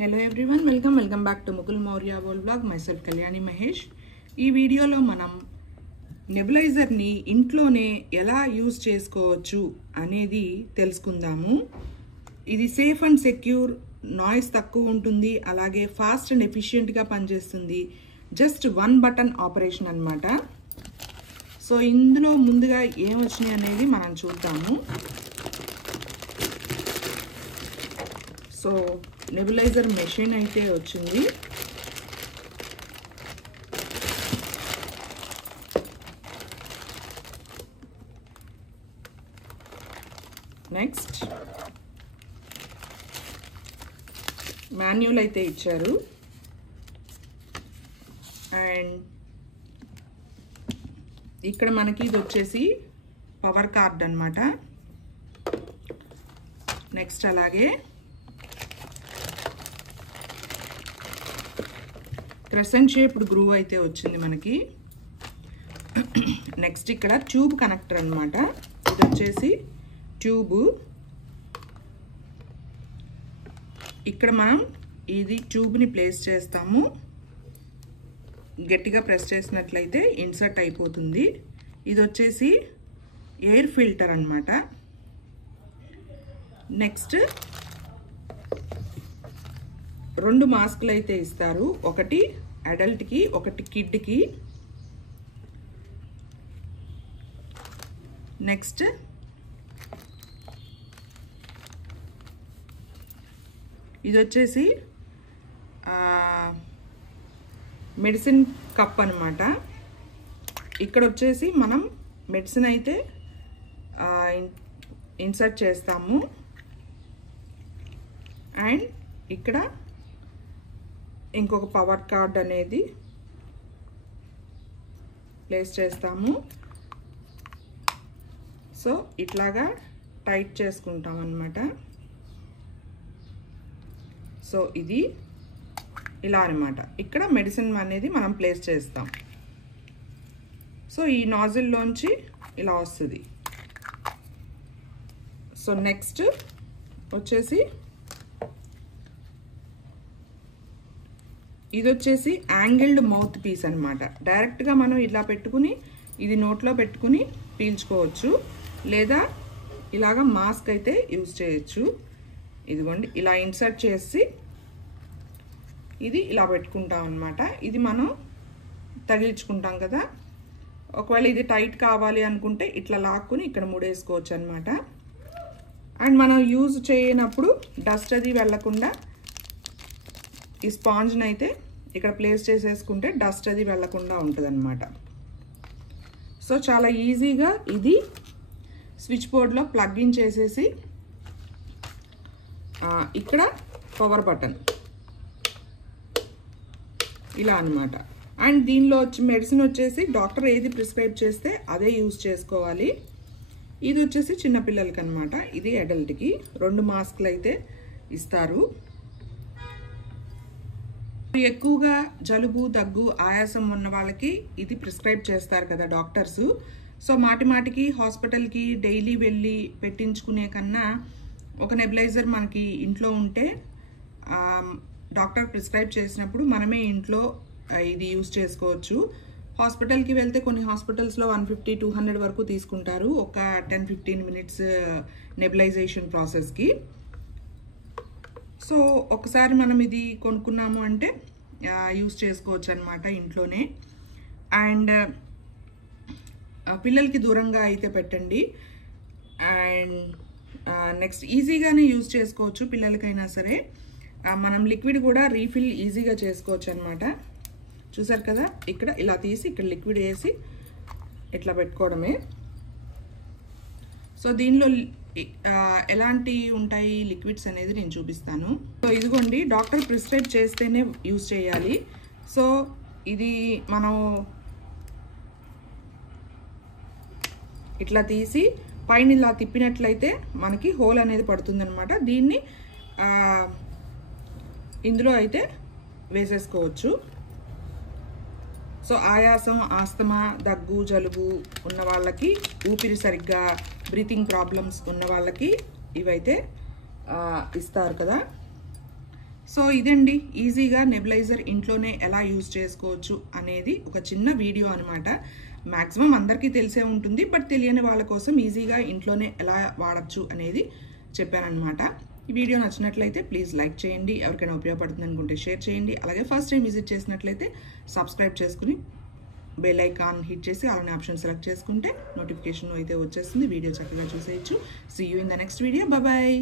Hello everyone, welcome back to Mukul Maurya World Vlog. Myself Kalyani Mahesh. ఈ వీడియోలో మనం nebuliser ని ఇంట్లోనే ఎలా యూస్ చేసుకోవచ్చు అనేది తెలుసుకుందాము. ఇది సేఫ్ అండ్ సెక్యూర్, నాయిస్ తక్కువ ఉంటుంది, అలాగే ఫాస్ట్ అండ్ ఎఫిషియెంట్ గా పనిచేస్తుంది. జస్ట్ వన్ బటన్ ఆపరేషన్ అన్నమాట. సో ఇందులో ముందుగా ఏం వచ్చినాయి అనేది మనం చూద్దాము. సో నెబులైజర్ మెషిన్ అయితే వచ్చింది. నెక్స్ట్ మాన్యువల్ అయితే ఇచ్చారు. అండ్ ఇక్కడ మనకి ఇది వచ్చేసి పవర్ కార్డ్ అన్నమాట. నెక్స్ట్ అలాగే క్రెసెంట్ షేప్డ్ గ్రూ అయితే వచ్చింది మనకి. నెక్స్ట్ ఇక్కడ ట్యూబ్ కనెక్టర్ అన్నమాట. ఇది వచ్చేసి ట్యూబ్. ఇక్కడ మనం ఇది ట్యూబ్ని ప్లేస్ చేస్తాము. గట్టిగా ప్రెస్ చేసినట్లయితే ఇన్సర్ట్ అయిపోతుంది. ఇది వచ్చేసి ఎయిర్ ఫిల్టర్ అన్నమాట. నెక్స్ట్ 2 మాస్కులు అయితే ఇస్తారు, ఒకటి అడల్ట్కి ఒకటి కిడ్కి. నెక్స్ట్ ఇది వచ్చేసి మెడిసిన్ కప్ అన్నమాట. ఇక్కడ వచ్చేసి మనం మెడిసిన్ అయితే ఇన్సర్ట్ చేస్తాము. అండ్ ఇక్కడ ఇంకొక పవర్ కార్డ్ అనేది ప్లేస్ చేస్తాము. సో ఇట్లాగా టైట్ చేసుకుంటాం అన్నమాట. సో ఇది ఇలా అన్నమాట. ఇక్కడ మెడిసిన్ అనేది మనం ప్లేస్ చేస్తాం. సో ఈ నాజిల్లోంచి ఇలా వస్తుంది. సో నెక్స్ట్ వచ్చేసి ఇది వచ్చేసి యాంగిల్డ్ మౌత్ పీస్ అన్నమాట. డైరెక్ట్గా మనం ఇలా పెట్టుకుని ఇది నోట్లో పెట్టుకుని పీల్చుకోవచ్చు, లేదా ఇలాగా మాస్క్ అయితే యూజ్ చేయొచ్చు. ఇదిగోండి ఇలా ఇన్సర్ట్ చేసి ఇది ఇలా పెట్టుకుంటాం అన్నమాట. ఇది మనం తగిలించుకుంటాం కదా. ఒకవేళ ఇది టైట్ కావాలి అనుకుంటే ఇట్లా లాక్కుని ఇక్కడ ముడేసుకోవచ్చు అన్నమాట. అండ్ మనం యూజ్ చేయనప్పుడు డస్ట్ అది వెళ్లకుండా ఈ స్పాంజ్ని అయితే ఇక్కడ ప్లేస్ చేసేసుకుంటే డస్ట్ అది వెళ్లకుండా ఉంటుంది అన్నమాట. సో చాలా ఈజీగా ఇది స్విచ్ బోర్డ్లో ప్లగ్ ఇన్ చేసేసి ఇక్కడ పవర్ బటన్ ఇలా అన్నమాట. అండ్ దీనిలో వచ్చి మెడిసిన్ వచ్చేసి డాక్టర్ ఏది ప్రిస్క్రైబ్ చేస్తే అదే యూజ్ చేసుకోవాలి. ఇది వచ్చేసి చిన్నపిల్లలకి అన్నమాట. ఇది అడల్ట్కి 2 మాస్కులు అయితే ఇస్తారు. ఎక్కువగా జలుబు, దగ్గు, ఆయాసం ఉన్న వాళ్ళకి ఇది ప్రిస్క్రైబ్ చేస్తారు కదా డాక్టర్స్. సో మాటికి హాస్పిటల్కి డైలీ వెళ్ళి పెట్టించుకునే కన్నా ఒక నెబులైజర్ మనకి ఇంట్లో ఉంటే డాక్టర్ ప్రిస్క్రైబ్ చేసినప్పుడు మనమే ఇంట్లో ఇది యూజ్ చేసుకోవచ్చు. హాస్పిటల్కి వెళ్తే కొన్ని హాస్పిటల్స్లో 150-200 వరకు తీసుకుంటారు ఒక 10-15 మినిట్స్ నెబులైజేషన్ ప్రాసెస్కి. సో ఒకసారి మనం ఇది కొనుక్కున్నాము అంటే యూజ్ చేసుకోవచ్చు అన్నమాట ఇంట్లోనే. అండ్ పిల్లలకి దూరంగా అయితే పెట్టండి. అండ్ నెక్స్ట్ ఈజీగానే యూజ్ చేసుకోవచ్చు పిల్లలకైనా సరే. మనం లిక్విడ్ కూడా రీఫిల్ ఈజీగా చేసుకోవచ్చు అన్నమాట. చూసారు కదా, ఇక్కడ ఇలా తీసి ఇక్కడ లిక్విడ్ వేసి ఇట్లా పెట్టుకోవడమే. సో దీనిలో ఎలాంటి ఉంటాయి లిక్విడ్స్ అనేది నేను చూపిస్తాను. సో ఇదిగోండి, డాక్టర్ ప్రిస్క్రైబ్ చేస్తేనే యూజ్ చేయాలి. సో ఇది మనం ఇట్లా తీసి పైన ఇలా తిప్పినట్లయితే మనకి హోల్ అనేది పడుతుంది అనమాట. దీన్ని ఇందులో అయితే వేసేసుకోవచ్చు. సో ఆయాసం, ఆస్తమా, దగ్గు, జలుబు ఉన్న వాళ్ళకి, ఊపిరి సరిగ్గా బ్రీతింగ్ ప్రాబ్లమ్స్ ఉన్న వాళ్ళకి ఇవైతే ఇస్తారు కదా. సో ఇదండి ఈజీగా నెబులైజర్ ఇంట్లోనే ఎలా యూజ్ చేసుకోవచ్చు అనేది ఒక చిన్న వీడియో అనమాట. మ్యాక్సిమం అందరికీ తెలిసే ఉంటుంది, బట్ తెలియని వాళ్ళ కోసం ఈజీగా ఇంట్లోనే ఎలా వాడచ్చు అనేది చెప్పానమాట. ఈ వీడియో నచ్చినట్లయితే ప్లీజ్ లైక్ చేయండి, ఎవరికైనా ఉపయోగపడుతుంది అనుకుంటే షేర్ చేయండి. అలాగే ఫస్ట్ టైం విజిట్ చేసినట్లయితే సబ్స్క్రైబ్ చేసుకుని బెల్ ఐకాన్ హిట్ చేసి అలానే ఆప్షన్ సెలెక్ట్ చేసుకుంటే నోటిఫికేషన్ అయితే వచ్చేస్తుంది, వీడియో చక్కగా చూసేయచ్చు. See you in the next video. Bye.